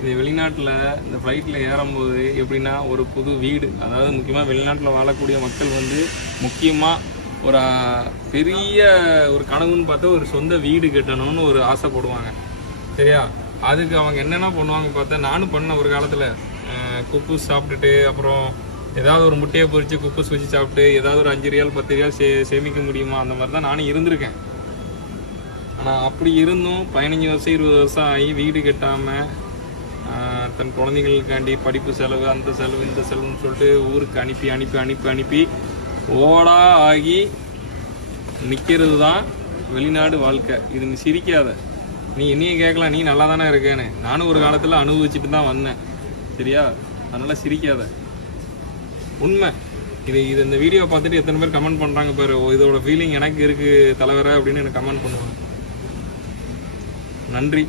இது வெளிநாட்டில் இந்த ஃப்ளைட்டில் ஏறும்போது எப்படின்னா ஒரு புது வீடு, அதாவது முக்கியமாக வெளிநாட்டில் வாழக்கூடிய மக்கள் வந்து முக்கியமாக ஒரு பெரிய ஒரு கனவுன்னு பார்த்தா ஒரு சொந்த வீடு கட்டணும்னு ஒரு ஆசைப்படுவாங்க. சரியா? அதுக்கு அவங்க என்னென்ன பண்ணுவாங்க பார்த்தா, நானும் பண்ண ஒரு காலத்தில் குப்பூஸ் சாப்பிட்டுட்டு அப்புறம் ஏதாவது ஒரு முட்டையை பொறிச்சு குப்பூஸ் வச்சு சாப்பிட்டு ஏதாவது ஒரு 5 ரியால் 10 ரியால் சேமிக்க முடியுமா, அந்த மாதிரி தான் நானும் இருந்திருக்கேன். ஆனால் அப்படி இருந்தும் 15 வருஷம் 20 வருஷம் ஆகி வீடு கட்டாமல் தன் குழந்தைங்களுக்காண்டி படிப்பு செலவு, அந்த செலவு, இந்த செலவுன்னு சொல்லிட்டு ஊருக்கு அனுப்பி அனுப்பி அனுப்பி அனுப்பி ஓடா ஆகி நிற்கிறது தான் வெளிநாடு வாழ்க்கை. இது நீ சிரிக்காத. நீ என்னையும் கேட்கலாம், நீ நல்லா தானே இருக்கேன்னு. நானும் ஒரு காலத்தில் அனுபவிச்சுட்டு தான் வந்தேன். சரியா? அதனால் சிரிக்காத. உண்மை இது. இந்த வீடியோ பார்த்துட்டு எத்தனை பேர் கமெண்ட் பண்ணுறாங்க பாரு, இதோட ஃபீலிங் எனக்கு இருக்குது தலைவரை அப்படின்னு எனக்கு கமெண்ட் பண்ணுவாங்க. நன்றி.